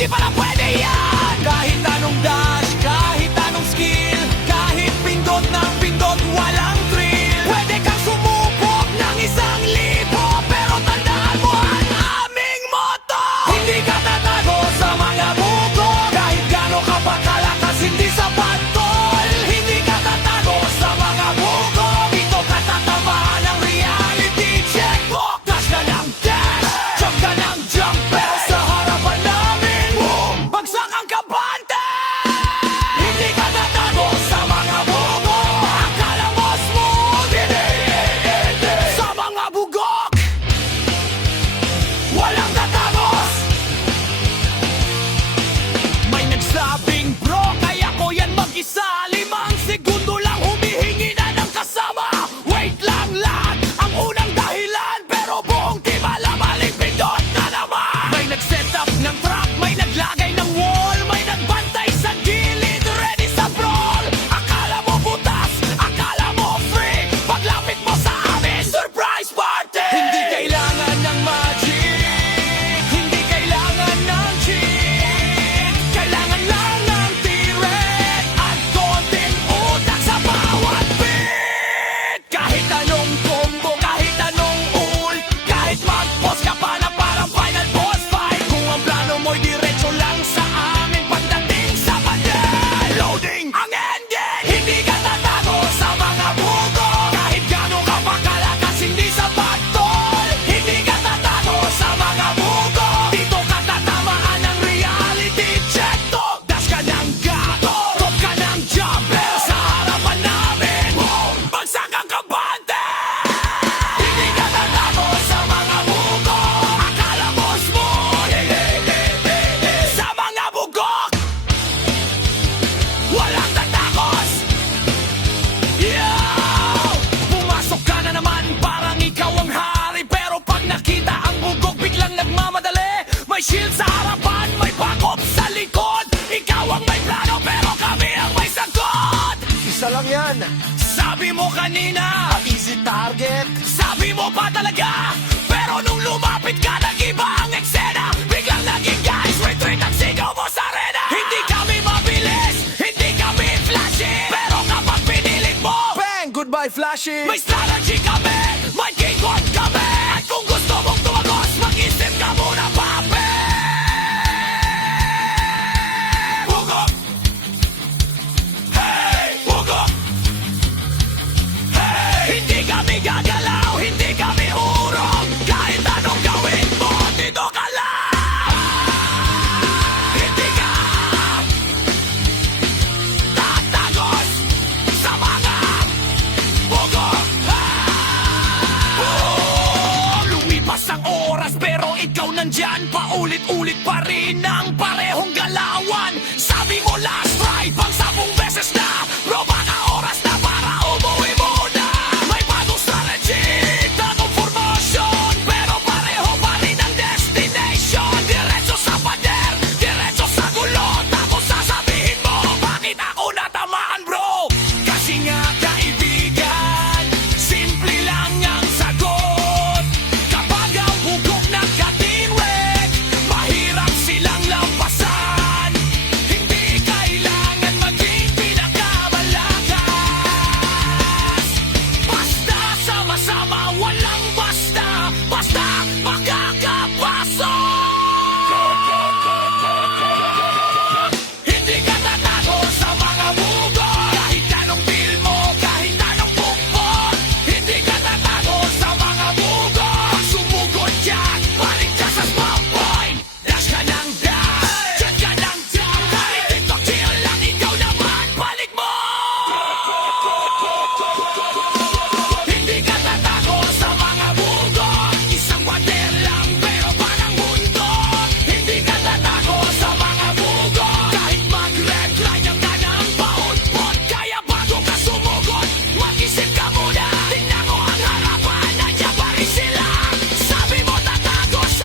Hindi pala pwede yan. Kahit anong dash, kahit anong skill, kahit pindot ng pindot, walang thrill. Pwede kang sumubok ng 1,000, pero tandaan mo ang aming motto. Hindi ka tatago sa mga buko, kahit gano'n ka pa kalakas, hindi sapat tol. Hindi ka tatago sa mga buko, dito ka tatamaan ng reality check. Dash ka ng dash, jump ka ng jump, pero sa harapan namin, boom, bagsak ang kabante. Hindi ka tatago sa mga buko, akala mo smooth, hindi. Sa mga bugok, walang tatagos. May nagsabing bro, kaya ko yan mag-isa. 5 segundo lang humihingi na ng kasama. Wait lang lahat, ang unang dahilan, pero buong team alam aling pindot na naman. May nag-set up ng trap, may naglagay ng wall, may nagbantay sa gilid, ready sa brawl. Akala mo butas, akala mo free, paglapit mo sa amin, surprise party. Hindi kailangan ng magic, hindi kailangan ng cheat, kailangan lang ng tiret at konting utak sa bawat beat. Kahit anong combo, kahit anong ult, kahit mag-boss ka pa na parang final boss fight, kung ang plano mo'y diretso lang sa amin pagdating sa panel, loading ang ending. Hindi ka tatago sa mga buko, kahit gano'n ka pa kalakas, hindi sapat tol. Hindi ka tatago sa mga buko, dito ka tatamaan ng reality check. Dash ka ng gato, top ka ng jumper, sa harapan namin, boom, bagsak ang kabante. Hindi ka tatago sa mga buko, akala mo smooth, sa mga bugok, walang tatagos. Yo! Pumasok ka na naman, parang ikaw ang hari, pero pag nakita ang bugok, biglang nagmamadali. May shield sa harapan, may backup sa likod. Ikaw ang may plano, pero kami ang may sagot. Isa lang yan. Sabi mo kanina, Easy target. sabi mo pa talaga, pero nung lumapit ka, nag-iba ang eksena. Biglang naging guys, retreat ang sigaw mo sa arena. Hindi kami mabilis, hindi kami flashy, pero kapag pinilit mo, Bang! Goodbye, Flashy! may strategy kami, may keyboard kami. At kung gusto mong tumagos, mag-isip ka muna, papi. Bugok! Hey! Bugok! Hey! Hindi kami gagalaw, hindi kami urong. Kahit anong gawin mo, dito ka lang. Hindi ka tatagos sa mga bugok. Lumipas ang oras pero ikaw nandyan, paulit-ulit pa rin ang parehong galawan. Sabi mo last try, pang 10 beses na, bro baka oras na para umuwi muna. May bagong strategy, bagong formation, pero pareho pa rin ang destination. Diretso sa pader, diretso sa gulo, tapos sasabihin mo, bakit ako natamaan bro? Kasi nga kaibigan, simple lang ang sagot. Kapag ang bugok nagka-teamwork, mahirap silang lampasan. Hindi kailangan maging pinakamalakas. Basta sama-sama, walang basta, basta makakapasok. Hindi ka tatago sa mga buko, kahit anong feel mo, kahit anong pukpok. Hindi ka tatago sa mga buko, pag sumugod yan, balik ka sa spawn point. Dash ka ng dash, chat ka ng chat, kahit TikTok chill lang, ikaw naman, balik mo.